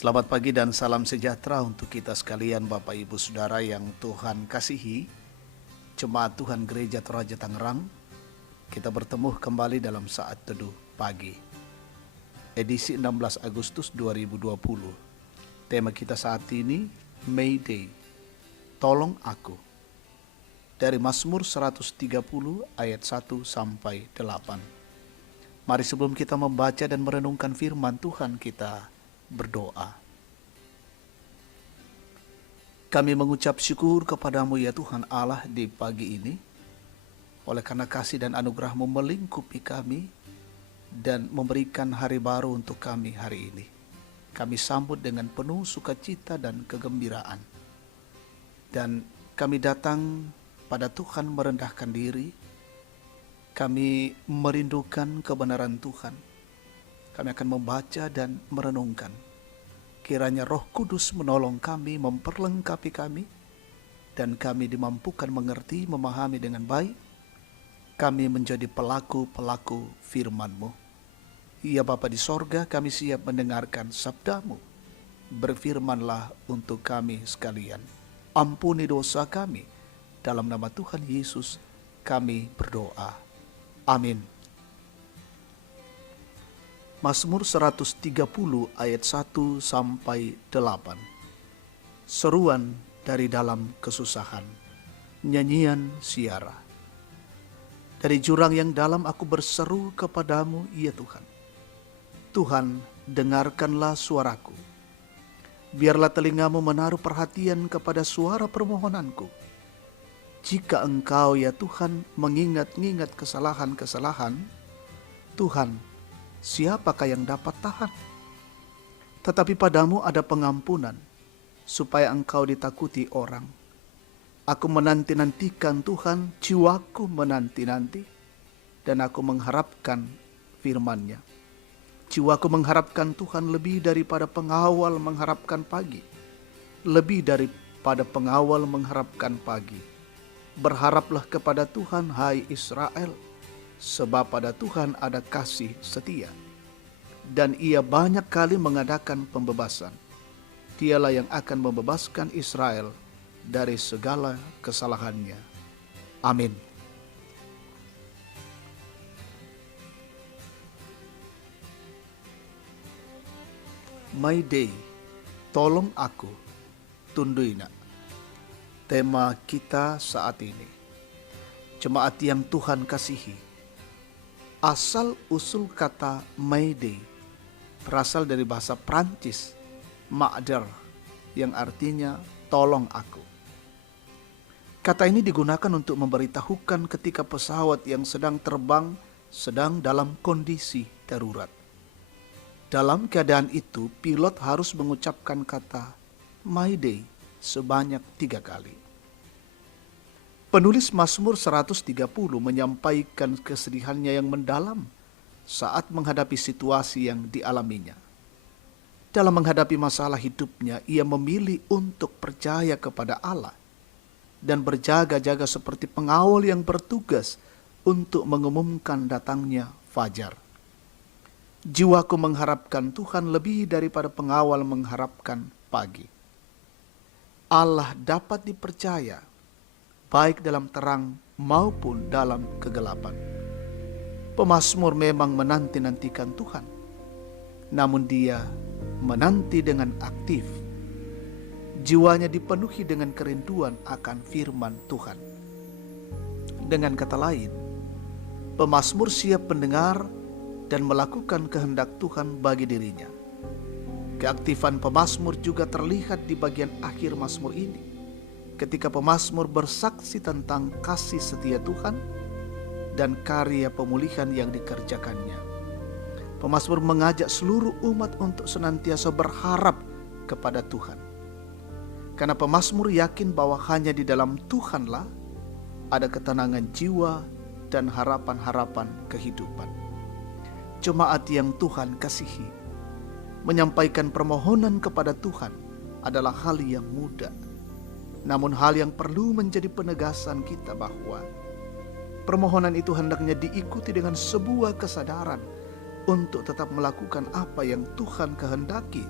Selamat pagi dan salam sejahtera untuk kita sekalian Bapak Ibu Saudara yang Tuhan kasihi. Jemaat Tuhan Gereja Toraja Tangerang, kita bertemu kembali dalam saat teduh pagi. Edisi 16 Agustus 2020. Tema kita saat ini, May Day, Tolong Aku. Dari Mazmur 130 ayat 1 sampai 8. Mari sebelum kita membaca dan merenungkan firman Tuhan, kita berdoa. Kami mengucap syukur kepadamu ya Tuhan Allah di pagi ini, oleh karena kasih dan anugerah-Mu melingkupi kami dan memberikan hari baru untuk kami hari ini. Kami sambut dengan penuh sukacita dan kegembiraan. Dan kami datang pada Tuhan merendahkan diri, kami merindukan kebenaran Tuhan. Kami akan membaca dan merenungkan. Kiranya Roh Kudus menolong kami, memperlengkapi kami, dan kami dimampukan mengerti, memahami dengan baik. Kami menjadi pelaku-pelaku firman-Mu. Ya Bapa di sorga, kami siap mendengarkan sabda-Mu. Berfirmanlah untuk kami sekalian. Ampuni dosa kami. Dalam nama Tuhan Yesus kami berdoa. Amin. Mazmur 130 ayat 1 sampai 8. Seruan dari dalam kesusahan. Nyanyian siara. Dari jurang yang dalam aku berseru kepadamu, ya Tuhan. Tuhan, dengarkanlah suaraku. Biarlah telingamu menaruh perhatian kepada suara permohonanku. Jika Engkau, ya Tuhan, mengingat-ingat kesalahan-kesalahan, Tuhan, siapakah yang dapat tahan? Tetapi padamu ada pengampunan, supaya Engkau ditakuti orang. Aku menanti-nantikan Tuhan, jiwaku menanti-nanti, dan aku mengharapkan firman-Nya. Jiwaku mengharapkan Tuhan lebih daripada pengawal mengharapkan pagi. Lebih daripada pengawal mengharapkan pagi. Berharaplah kepada Tuhan, hai Israel, sebab pada Tuhan ada kasih setia. Dan Ia banyak kali mengadakan pembebasan. Dialah yang akan membebaskan Israel dari segala kesalahannya. Amin. My Day, tolong aku, tunduina. Tema kita saat ini, jemaat yang Tuhan kasihi. Asal usul kata My Day berasal dari bahasa Prancis, M'aider, yang artinya tolong aku. Kata ini digunakan untuk memberitahukan ketika pesawat yang sedang terbang sedang dalam kondisi darurat. Dalam keadaan itu, pilot harus mengucapkan kata My Day sebanyak 3 kali. Penulis Mazmur 130 menyampaikan kesedihannya yang mendalam saat menghadapi situasi yang dialaminya. Dalam menghadapi masalah hidupnya, ia memilih untuk percaya kepada Allah dan berjaga-jaga seperti pengawal yang bertugas untuk mengumumkan datangnya fajar. Jiwaku mengharapkan Tuhan lebih daripada pengawal mengharapkan pagi. Allah dapat dipercaya, baik dalam terang maupun dalam kegelapan. Pemazmur memang menanti-nantikan Tuhan, namun dia menanti dengan aktif. Jiwanya dipenuhi dengan kerinduan akan firman Tuhan. Dengan kata lain, pemazmur siap mendengar dan melakukan kehendak Tuhan bagi dirinya. Keaktifan pemazmur juga terlihat di bagian akhir mazmur ini, ketika pemazmur bersaksi tentang kasih setia Tuhan dan karya pemulihan yang dikerjakannya. Pemazmur mengajak seluruh umat untuk senantiasa berharap kepada Tuhan. Karena pemazmur yakin bahwa hanya di dalam Tuhanlah ada ketenangan jiwa dan harapan-harapan kehidupan. Jemaat yang Tuhan kasihi, menyampaikan permohonan kepada Tuhan adalah hal yang mudah. Namun hal yang perlu menjadi penegasan kita bahwa permohonan itu hendaknya diikuti dengan sebuah kesadaran untuk tetap melakukan apa yang Tuhan kehendaki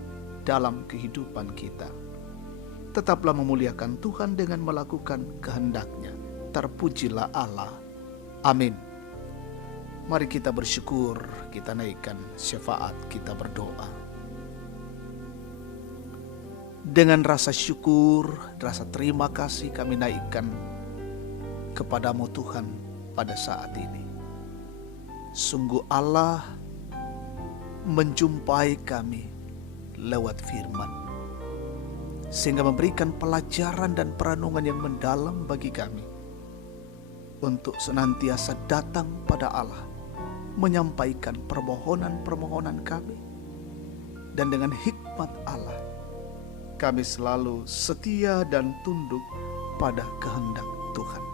dalam kehidupan kita. Tetaplah memuliakan Tuhan dengan melakukan kehendak-Nya. Terpujilah Allah. Amin. Mari kita bersyukur, kita naikkan syafaat, kita berdoa. Dengan rasa syukur, rasa terima kasih kami naikkan kepadamu Tuhan pada saat ini. Sungguh Allah menjumpai kami lewat firman, sehingga memberikan pelajaran dan perenungan yang mendalam bagi kami untuk senantiasa datang pada Allah, menyampaikan permohonan-permohonan kami, dan dengan hikmat Allah kami selalu setia dan tunduk pada kehendak Tuhan.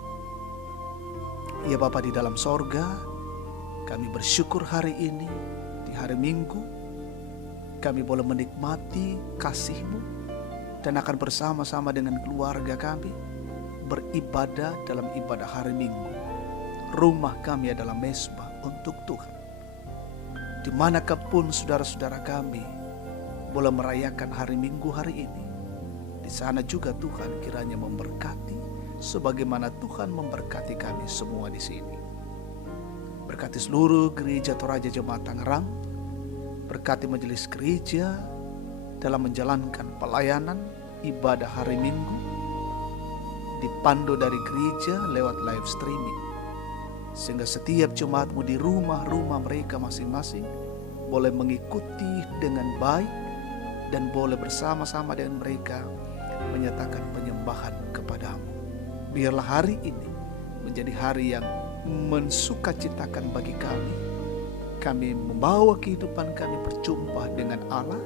Ya Bapa di dalam sorga, kami bersyukur hari ini, di hari Minggu, kami boleh menikmati kasih-Mu dan akan bersama-sama dengan keluarga kami beribadah dalam ibadah hari Minggu. Rumah kami adalah mezbah untuk Tuhan. Dimanakah pun saudara-saudara kami boleh merayakan hari Minggu hari ini, di sana juga Tuhan kiranya memberkati sebagaimana Tuhan memberkati kami semua di sini. Berkati seluruh gereja Toraja Jemaat Tangerang, berkati majelis gereja dalam menjalankan pelayanan ibadah hari Minggu, dipandu dari gereja lewat live streaming, sehingga setiap jemaat-Mu di rumah-rumah mereka masing-masing boleh mengikuti dengan baik dan boleh bersama-sama dengan mereka menyatakan penyembahan kepadamu. Biarlah hari ini menjadi hari yang mensukacitakan bagi kami. Kami membawa kehidupan kami berjumpa dengan Allah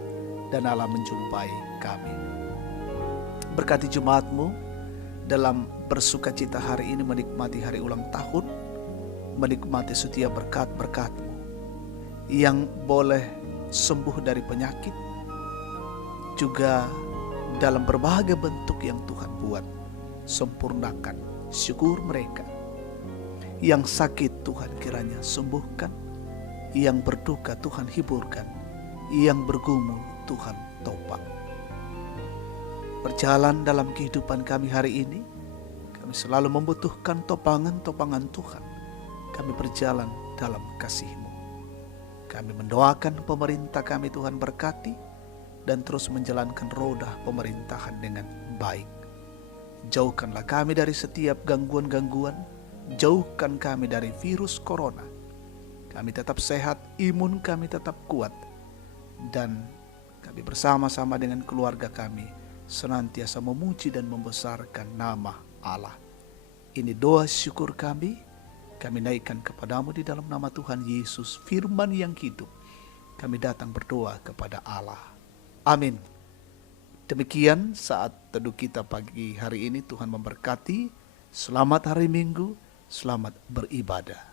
dan Allah menjumpai kami. Berkati jemaat-Mu dalam bersukacita hari ini, menikmati hari ulang tahun, menikmati setiap berkat-berkat-Mu yang boleh sembuh dari penyakit, juga dalam berbagai bentuk yang Tuhan buat. Sempurnakan syukur mereka. Yang sakit Tuhan kiranya sembuhkan, yang berduka Tuhan hiburkan, yang bergumul Tuhan topang. Berjalan dalam kehidupan kami hari ini, kami selalu membutuhkan topangan-topangan Tuhan. Kami berjalan dalam kasih-Mu. Kami mendoakan pemerintah kami, Tuhan berkati dan terus menjalankan roda pemerintahan dengan baik. Jauhkanlah kami dari setiap gangguan-gangguan, jauhkan kami dari virus corona. Kami tetap sehat, imun kami tetap kuat, dan kami bersama-sama dengan keluarga kami senantiasa memuji dan membesarkan nama Allah. Ini doa syukur kami naikkan kepadamu di dalam nama Tuhan Yesus, firman yang hidup. Kami datang berdoa kepada Allah. Amin. Demikian saat teduh kita pagi hari ini. Tuhan memberkati. Selamat hari Minggu, selamat beribadah.